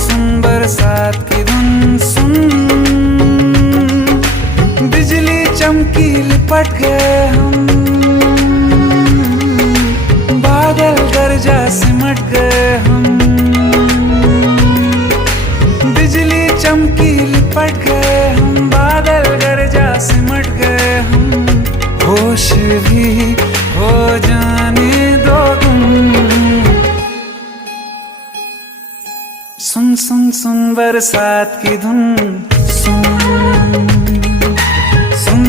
सुन बरसात की धुन सुन, बिजली चमकी लिपट गए हम, बादल गरजा सिमट गए हम, बिजली चमकी लिपट गए हम, बादल गरजा सिमट गए हम, होश भी हो जाने दो तुम। सुन सुन सुन बरसात की धुन सुन, सुन सुन